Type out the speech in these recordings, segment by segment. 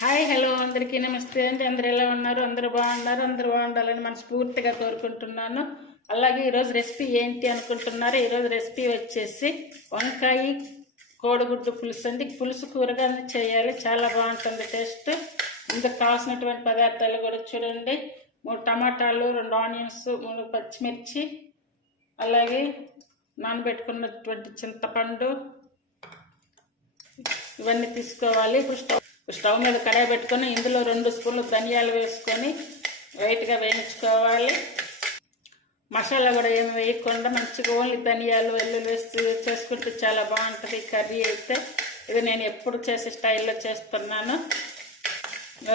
Hi hello అందరికీ నమస్తే అండి. అందరు ఎలా ఉన్నారు? అందరూ బాగున్నారు. అందరూ బాగుండాలని మనస్ఫూర్తిగా కోరుకుంటున్నాను. అలాగే ఈరోజు రెసిపీ ఏంటి అనుకుంటున్నారు? ఈరోజు రెసిపీ వచ్చేసి వంకాయ కోడిగుడ్డు పులుసు అండి. పులుసు కూరగా చేయాలి, చాలా బాగుంటుంది టేస్ట్. ఇందుకు కావాల్సినటువంటి పదార్థాలు కూడా చూడండి. 3 టమాటాలు, 2 ఆనియన్స్, 3 పచ్చిమిర్చి, అలాగే నానబెట్టుకున్నటువంటి చింతపండు, ఇవన్నీ తీసుకోవాలి. ఇప్పుడు స్టవ్ మీద కడాయి పెట్టుకొని ఇందులో 2 స్పూన్లు ధనియాలు వేసుకొని లైట్గా వేయించుకోవాలి. మసాలా కూడా ఏమి వేయకుండా మంచిగా ఓన్లీ ధనియాలు వెల్లుల్లి వేసి చేసుకుంటే చాలా బాగుంటుంది కర్రీ అయితే. ఇది నేను ఎప్పుడు చేసే స్టైల్లో చేస్తున్నాను.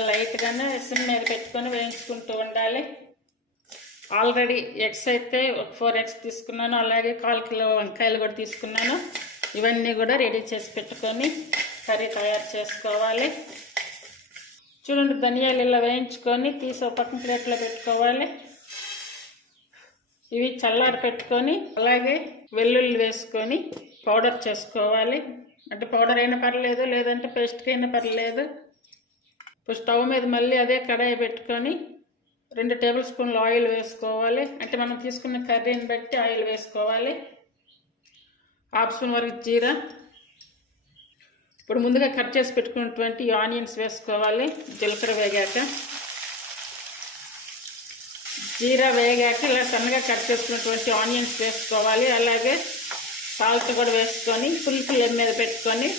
లైట్గానే సిమ్ మీద పెట్టుకొని వేయించుకుంటూ ఉండాలి. ఆల్రెడీ ఎగ్స్ అయితే 4 ఎగ్స్ తీసుకున్నాను, అలాగే 1/4 కిలో వంకాయలు కూడా తీసుకున్నాను. ఇవన్నీ కూడా రెడీ చేసి పెట్టుకొని కర్రీ తయారు చేసుకోవాలి. చూడండి, ధనియాలు ఇలా వేయించుకొని తీసి ఒక పక్కన ప్లేట్లో పెట్టుకోవాలి. ఇవి చల్లారి పెట్టుకొని అలాగే వెల్లుల్లి వేసుకొని పౌడర్ చేసుకోవాలి. అంటే పౌడర్ అయినా పర్లేదు, లేదంటే పేస్ట్కి అయినా పర్లేదు. ఇప్పుడు స్టవ్ మీద మళ్ళీ అదే కడాయి పెట్టుకొని 2 టేబుల్ స్పూన్లు ఆయిల్ వేసుకోవాలి. అంటే మనం తీసుకున్న కర్రీని బట్టి ఆయిల్ వేసుకోవాలి. 1/2 స్పూన్ వరకు జీరా. ఇప్పుడు ముందుగా కట్ చేసి పెట్టుకున్నటువంటి ఆనియన్స్ వేసుకోవాలి. జీలకర్ర వేగాక, జీరా వేగాక ఇలా సన్నగా కట్ చేసుకున్నటువంటి ఆనియన్స్ వేసుకోవాలి. అలాగే సాల్ట్ కూడా వేసుకొని ఫుల్ ఫ్లేమ్ మీద పెట్టుకొని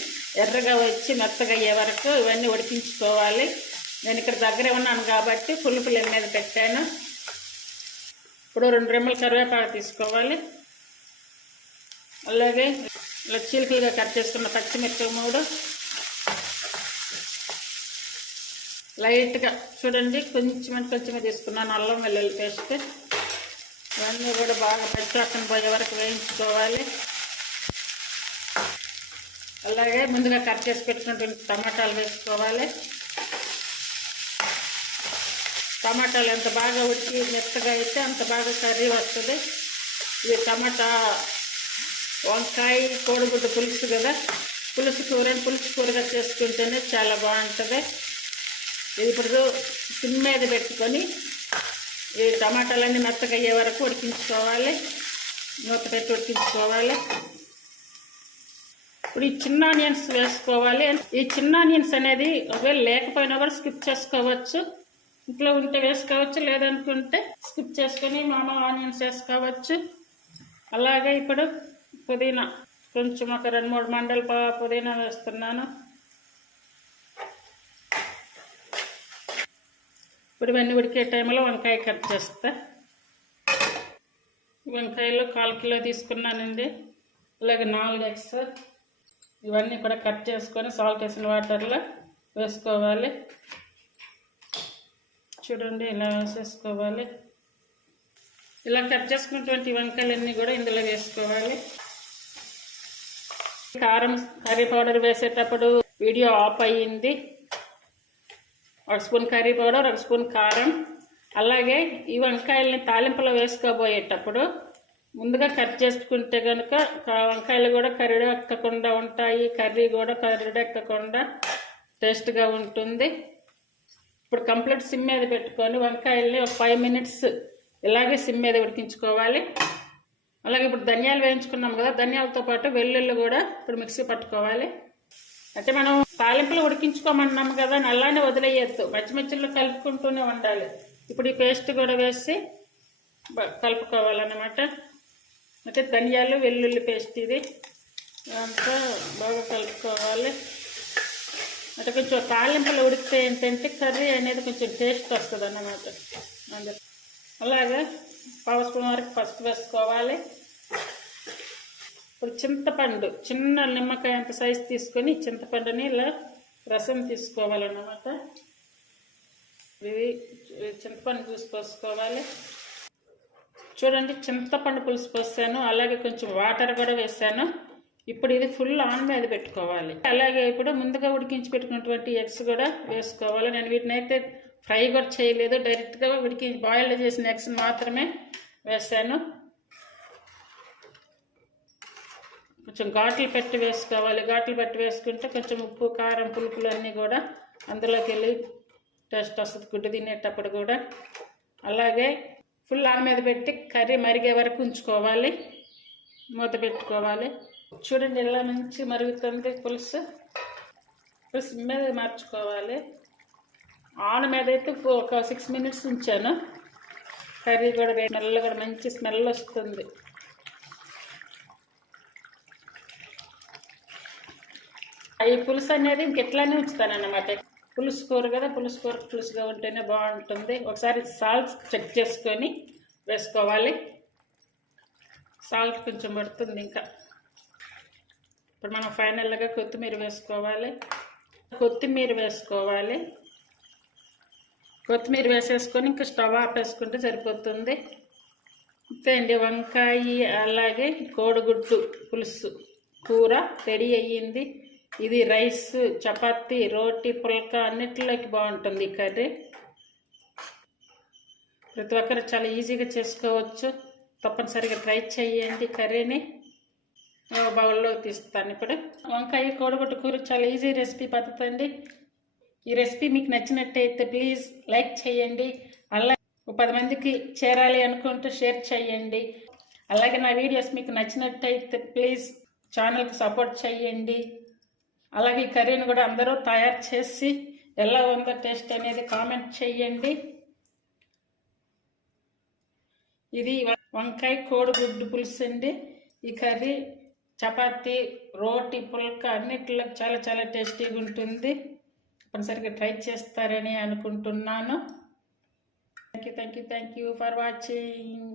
ఎర్రగా వచ్చి మెత్తగా అయ్యే వరకు ఇవన్నీ ఉడికించుకోవాలి. నేను ఇక్కడ దగ్గరే ఉన్నాను కాబట్టి ఫుల్ ఫ్లేమ్ మీద పెట్టాను. ఇప్పుడు 2 రెమ్మల కరివేపాకు తీసుకోవాలి. అలాగే ఇలా చీలికలుగా కట్ చేసుకున్న పచ్చిమిర్చి 3, లైట్గా చూడండి కొంచెం తీసుకున్నాను అల్లం వెల్లుల్లి పేస్ట్. ఇవన్నీ కూడా బాగా పచ్చివాసన పోయే వరకు వేయించుకోవాలి. అలాగే ముందుగా కట్ చేసి పెట్టుకున్నటువంటి టమాటాలు వేసుకోవాలి. టమాటాలు ఎంత బాగా ఉడికి మెత్తగా అయితే అంత బాగా కర్రీ వస్తుంది. ఇది టమాటా వంకాయ కోడిగుడ్డు పులుసు కదా, పులుసు కూరగా చేసుకుంటేనే చాలా బాగుంటుంది. ఇది ఇప్పుడు సిమ్ మీద పెట్టుకొని ఈ టమాటాలన్నీ మెత్తగా అయ్యే వరకు ఉడికించుకోవాలి. మూత పెట్టి ఉడికించుకోవాలి. ఇప్పుడు ఈ చిన్న ఆనియన్స్ వేసుకోవాలి. ఈ చిన్న ఆనియన్స్ అనేది ఒకవేళ లేకపోయినా కూడా స్కిప్ చేసుకోవచ్చు. ఇంట్లో ఉంటే వేసుకోవచ్చు, లేదనుకుంటే స్కిప్ చేసుకొని మామూలు ఆనియన్స్ వేసుకోవచ్చు. అలాగే ఇప్పుడు పుదీనా కొంచెం ఒక 2-3 మండలు పుదీనా వేస్తున్నాను. ఇప్పుడు ఇవన్నీ ఉడికే టైంలో వంకాయ కట్ చేస్తా. వంకాయలు 1/4 కిలో తీసుకున్నానండి. అలాగే 4 ఎగ్స్, ఇవన్నీ కూడా కట్ చేసుకొని సాల్ట్ వేసిన వాటర్లో వేసుకోవాలి. చూడండి ఇలా వేసేసుకోవాలి. ఇలా కట్ చేసుకున్నటువంటి వంకాయలన్నీ కూడా ఇందులో వేసుకోవాలి. కారం కర్రీ పౌడర్ వేసేటప్పుడు వీడియో ఆఫ్ అయ్యింది. 1 స్పూన్ కర్రీ పౌడర్, 1 స్పూన్ కారం. అలాగే ఈ వంకాయలని తాలింపులో వేసుకోబోయేటప్పుడు ముందుగా కట్ చేసుకుంటే కనుక వంకాయలు కూడా కరిడెక్కకుండా ఉంటాయి, కర్రీ కూడా కరిడెక్కకుండా టేస్ట్గా ఉంటుంది. ఇప్పుడు కంప్లీట్ సిమ్ మీద పెట్టుకొని వంకాయల్ని ఒక 5 మినిట్స్ ఇలాగే సిమ్ మీద ఉడికించుకోవాలి. అలాగే ఇప్పుడు ధనియాలు వేయించుకున్నాం కదా, ధనియాలతో పాటు వెల్లుల్లి కూడా ఇప్పుడు మిక్సీ పట్టుకోవాలి. అంటే మనం తాలింపులు ఉడికించుకోమన్నాము కదా, అలానే వదిలేయద్దు, మధ్యలో కలుపుకుంటూనే ఉండాలి. ఇప్పుడు ఈ పేస్ట్ కూడా వేసి కలుపుకోవాలన్నమాట. అంటే ధనియాలు వెల్లుల్లి పేస్ట్ ఇది అంతా బాగా కలుపుకోవాలి. అంటే కొంచెం తాలింపులు ఉడికితే ఏంటంటే కర్రీ అనేది కొంచెం టేస్ట్ వస్తుంది అన్నమాట. అలాగే 1/2 స్పూన్ వరకు పసుపు వేసుకోవాలి. ఇప్పుడు చింతపండు చిన్న నిమ్మకాయ అంత సైజు తీసుకొని చింతపండుని ఇలా రసం తీసుకోవాలన్నమాట. ఇది చింతపండు జ్యూస్ పోసుకోవాలి. చూడండి, చింతపండు పులుసు పోసాను, అలాగే కొంచెం వాటర్ కూడా వేసాను. ఇప్పుడు ఇది ఫుల్ ఆన్ మీద పెట్టుకోవాలి. అలాగే ఇప్పుడు ముందుగా ఉడికించి పెట్టుకున్నటువంటి ఎగ్స్ కూడా వేసుకోవాలి. నేను వీటిని అయితే ఫ్రై కూడా చేయలేదు, డైరెక్ట్గా బాయిల్ చేసిన ఎగ్స్ మాత్రమే వేసాను. కొంచెం ఘాట్లు పెట్టి వేసుకోవాలి. ఘాట్లు పెట్టి వేసుకుంటే కొంచెం ఉప్పు కారం పులుపులు అన్నీ కూడా అందులోకి వెళ్ళి టేస్ట్ వస్తుంది గుడ్డు తినేటప్పుడు కూడా. అలాగే ఫుల్ ఆన్ మీద పెట్టి కర్రీ మరిగే వరకు ఉంచుకోవాలి, మూత పెట్టుకోవాలి. చూడండి ఇలా నుంచి మరుగుతుంది పులుసు. పులుసు మీద మార్చుకోవాలి. ఆన్ మీద అయితే ఒక 6 minutes ఉంచాను. కర్రీ కూడా స్మెల్ కూడా మంచి స్మెల్ వస్తుంది. ఈ పులుసు అనేది ఇంకెట్లానే ఉంచుతానన్నమాట. పులుసు కూర కదా, పులుసు కూర పులుసుగా ఉంటేనే బాగుంటుంది. ఒకసారి సాల్ట్ చెక్ చేసుకొని వేసుకోవాలి. సాల్ట్ కొంచెం పడుతుంది ఇంకా. ఇప్పుడు మనం ఫైనల్గా కొత్తిమీర వేసుకోవాలి. కొత్తిమీర వేసేసుకొని ఇంకా స్టవ్ ఆపేసుకుంటే సరిపోతుంది. అంతే అండి, వంకాయ అలాగే కోడిగుడ్డు పులుసు కూర రెడీ అయ్యింది. ఇది రైస్, చపాతీ, రోటీ, పుల్కా అన్నిటిలోకి బాగుంటుంది ఈ కర్రీ. ప్రతి ఒక్కరు చాలా ఈజీగా చేసుకోవచ్చు. తప్పనిసరిగా ట్రై చేయండి కర్రీని. బౌల్లో తీస్తాను ఇప్పుడు. వంకాయ కోడిగుడ్డు కూర చాలా ఈజీ రెసిపీ పద్ధతి అండి. ఈ రెసిపీ మీకు నచ్చినట్టయితే ప్లీజ్ లైక్ చేయండి. అలాగే 10 మందికి చేరాలి అనుకుంటూ షేర్ చేయండి. అలాగే నా వీడియోస్ మీకు నచ్చినట్టయితే ప్లీజ్ ఛానల్కి సపోర్ట్ చేయండి. అలాగే ఈ కర్రీని కూడా అందరూ తయారు చేసి ఎలా ఉందో టేస్ట్ అనేది కామెంట్ చేయండి. ఇది వంకాయ కోడిగుడ్డు పులుసు అండి. ఈ కర్రీ చపాతీ, రోటీ, పుల్కా అన్నిటిలో చాలా చాలా టేస్టీగా ఉంటుంది. తప్పనిసరిగా ట్రై చేస్తారని అనుకుంటున్నాను. Thank you for watching.